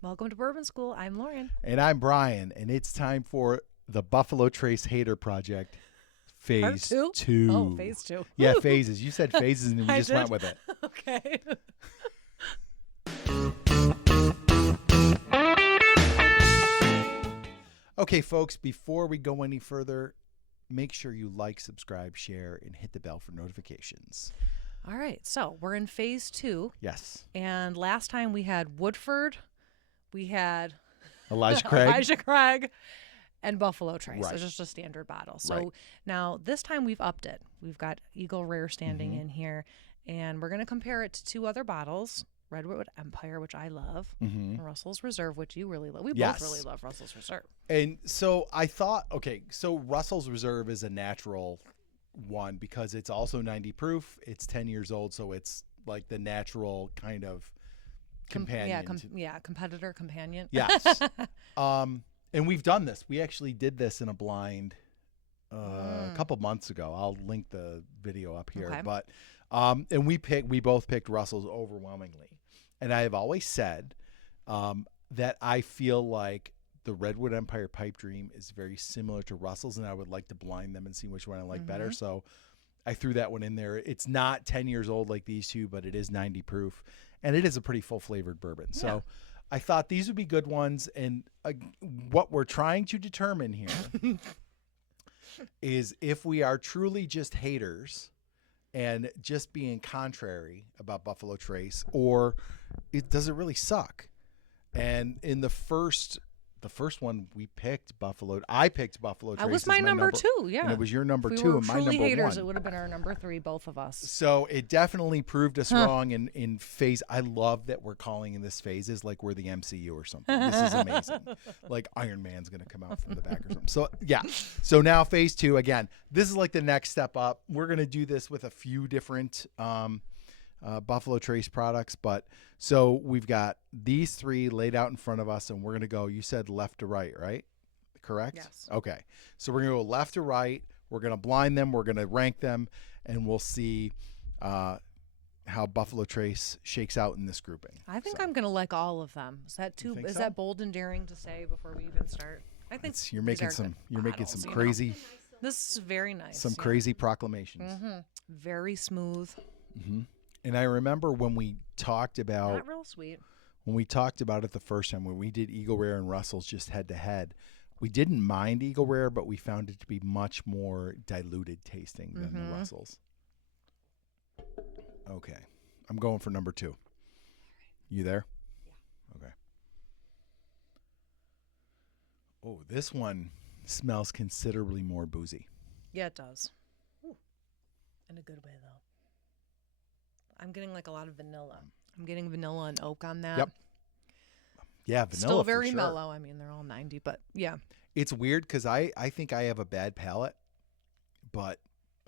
Welcome to Bourbon School. I'm Lauren. And I'm Brian, and it's time for the Buffalo Trace Hater Project, Phase Part 2. Oh, Phase 2. Yeah, Woo! phases. You said phases, and we I just went with it. Okay. Okay, folks, before we go any further, make sure you like, subscribe, share, and hit the bell for notifications. All right. So we're in Phase 2. Yes. And last time we had Woodford, we had Elijah Craig. And Buffalo Trace. Right. It's just a standard bottle. So Right. now this time we've upped it. We've got Eagle Rare standing in here, and we're going to compare it to two other bottles. Redwood Empire, which I love, and Russell's Reserve, which you really love. We both really love Russell's Reserve. And so I thought, okay, so Russell's Reserve is a natural one because it's also 90 proof. It's 10 years old, so it's like the natural kind of companion. Competitor, companion. Yes. And we've done this. We actually did this in a blind a couple months ago. I'll link the video up here. Okay. But and we both picked Russell's overwhelmingly. And I have always said that I feel like the Redwood Empire Pipe Dream is very similar to Russell's, and I would like to blind them and see which one I like better. So I threw that one in there. It's not 10 years old like these two, but it is 90 proof, and it is a pretty full flavored bourbon. Yeah. So I thought these would be good ones. And what we're trying to determine here is if we are truly just haters and just being contrary about Buffalo Trace, or does it really suck? And in the first one we picked I picked Buffalo Trace. That was my number 2, yeah. And it was your number if 2 we were and my truly number haters, 1. it would have been our number 3, both of us. So it definitely proved us wrong in phase. I love that we're calling in this phases like we're the MCU or something. This is amazing. Like Iron Man's going to come out from the back or something. So yeah. So now phase 2, again, this is like the next step up. We're going to do this with a few different Buffalo Trace products. But so we've got these 3 laid out in front of us, and we're going to go, you said left to right, right? Correct? Yes. Okay. So we're going to go left to right. We're going to blind them. We're going to rank them, and we'll see how Buffalo Trace shakes out in this grouping. I think I'm going to like all of them. Is that too? think Is so? that bold and daring to say before we even start? I think You're these making are some good bottles, some you know. crazy This is very nice. some yeah. crazy proclamations. Very smooth. And I remember when we talked about Not real sweet. it the first time, when we did Eagle Rare and Russell's just head to head, we didn't mind Eagle Rare, but we found it to be much more diluted tasting than the Russell's. Okay. I'm going for number 2. You there? Yeah. Okay. Oh, this one smells considerably more boozy. Yeah, it does. Ooh. In a good way, though. I'm getting like a lot of vanilla. I'm getting vanilla and oak on that. Yep. Yeah, vanilla Still very for sure. mellow. I mean, they're all 90, but yeah. It's weird because I think I have a bad palate, but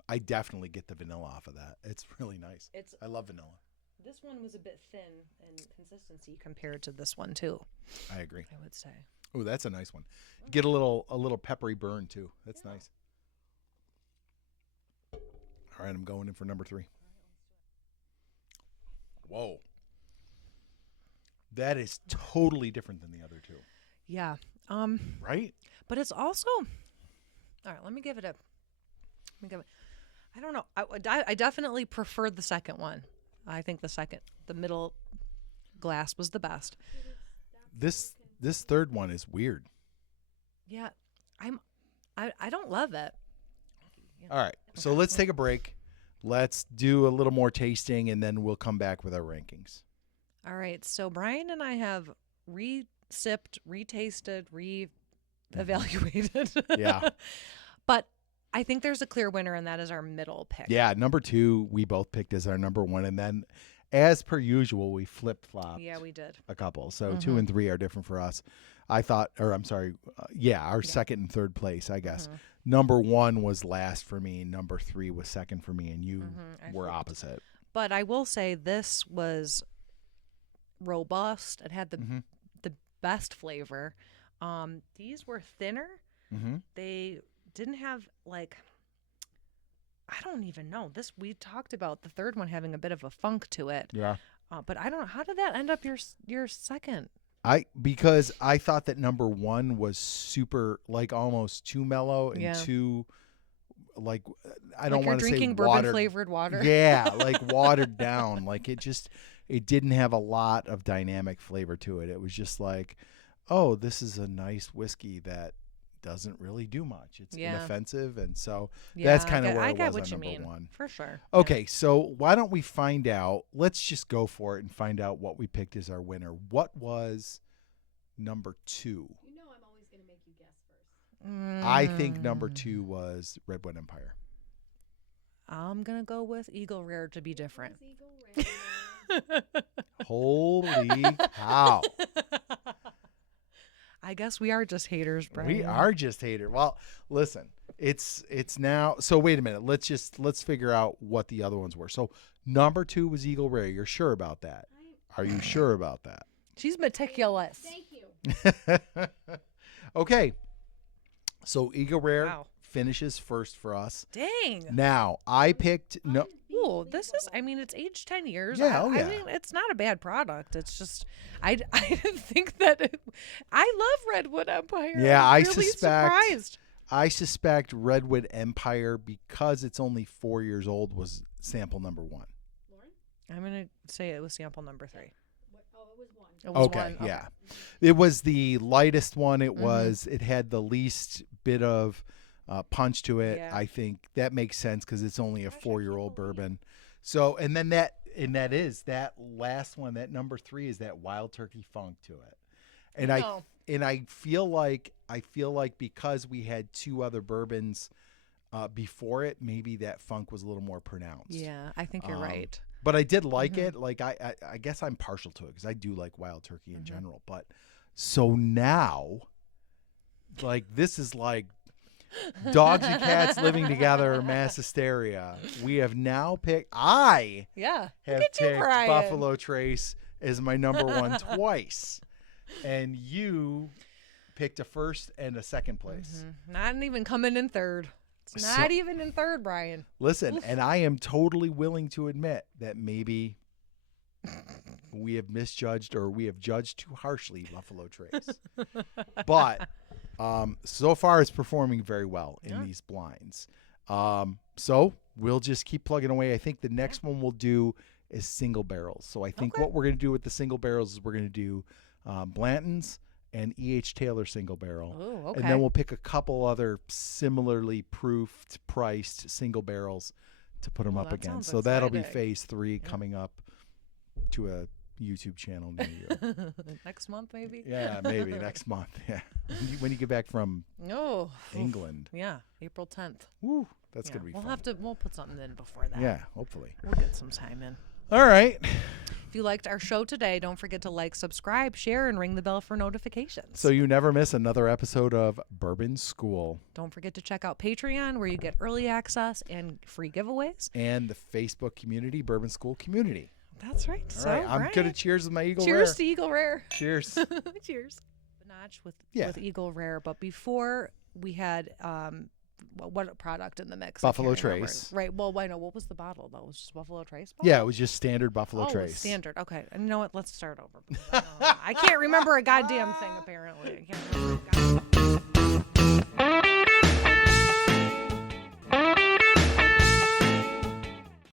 I definitely get the vanilla off of that. It's really nice. I love vanilla. This one was a bit thin in consistency compared to this one too. I agree. I would say. Oh, that's a nice one. Get a little peppery burn too. That's nice. All right, I'm going in for number 3. Whoa. That is totally different than the other 2. Yeah. Right? But it's also. All right. Let me give it. I don't know. I definitely preferred the second one. I think the middle glass was the best. This third one is weird. Yeah. I don't love it. All right. So let's take a break. Let's do a little more tasting, and then we'll come back with our rankings. All right. So Brian and I have re-sipped, retasted, re-evaluated. Yeah. But I think there's a clear winner, and that is our middle pick. Yeah, number 2 we both picked as our number 1, and then as per usual we flip-flopped. Yeah, we did. A couple. So 2 and 3 are different for us. I thought, or I'm sorry, our second and third place, I guess. Number 1 was last for me. Number 3 was second for me, and you were opposite. But I will say this was robust. It had the best flavor. These were thinner. They didn't have like, I don't even know. We talked about the third one having a bit of a funk to it. Yeah. But I don't know. How did that end up your second? Because I thought that number 1 was super, like, almost too mellow and too, like, I don't want to say drinking bourbon flavored water. Yeah, like watered down. Like it didn't have a lot of dynamic flavor to it. It was just like, oh, this is a nice whiskey that doesn't really do much. It's inoffensive, and so that's kind of where I was on number 1. For sure. Okay, so why don't we find out? Let's just go for it and find out what we picked as our winner. What was number 2? You know I'm always going to make you guess first. I think number 2 was Redwood Empire. I'm going to go with Eagle Rare to be different. Eagle Rare. Holy cow. I guess we are just haters, Brian. We are just haters. Well, listen, it's now. So wait a minute. Let's figure out what the other ones were. So number 2 was Eagle Rare. You're sure about that? Are you sure about that? She's meticulous. Thank you. Okay. So Eagle Rare finishes first for us. Dang. Now I picked no. Ooh, this is, I mean, it's aged 10 years. Yeah, I mean, it's not a bad product. It's just, I didn't think that, I love Redwood Empire. Yeah, I'm really surprised. I suspect Redwood Empire, because it's only 4 years old, was sample number 1. Lauren? I'm going to say it was sample number 3. Oh, it was 1. It was Okay, 1. yeah. It was the lightest one. It had the least bit of punch to it. Yeah. I think that makes sense because it's only a 4-year-old bourbon. So, and then that last one, that number 3 is that wild turkey funk to it. And I feel like because we had 2 other bourbons before it, maybe that funk was a little more pronounced. Yeah, I think you're right. But I did like it. Like I guess I'm partial to it because I do like wild turkey in general. But so now, like, this is like dogs and cats living together, mass hysteria. We have now picked. I have picked Buffalo Trace as my number 1 twice, and you picked a first and a second place. Not even coming in third. It's not even in third, Brian. Listen, and I am totally willing to admit that maybe we have misjudged or we have judged too harshly Buffalo Trace. But so far it's performing very well in these blinds. So we'll just keep plugging away. I think the next one we'll do is single barrels. So I think what we're going to do with the single barrels is we're going to do Blanton's and E.H. Taylor single barrel. Ooh, okay. And then we'll pick a couple other similarly proofed, priced single barrels to put them up against. So that'll be phase 3 coming up to a YouTube channel near you. Next month, maybe? Yeah, maybe next month. Yeah. When you get back from England. Yeah, April 10th. Woo, that's going to be fun. We'll put something in before that. Yeah, hopefully. We'll get some time in. All right. If you liked our show today, don't forget to like, subscribe, share, and ring the bell for notifications. So you never miss another episode of Bourbon School. Don't forget to check out Patreon, where you get early access and free giveaways. And the Facebook community, Bourbon School Community. That's right. All right. I'm good at cheers with my Eagle Rare. Cheers to Eagle Rare. Cheers. Cheers. The notch with Eagle Rare, but before we had what product in the mix? Buffalo Trace. Right. Well, I know. What was the bottle, though? It was just Buffalo Trace bottle? Yeah, it was just standard Buffalo Trace. Standard. Okay. And you know what? Let's start over. I can't remember a goddamn thing, apparently. I can't remember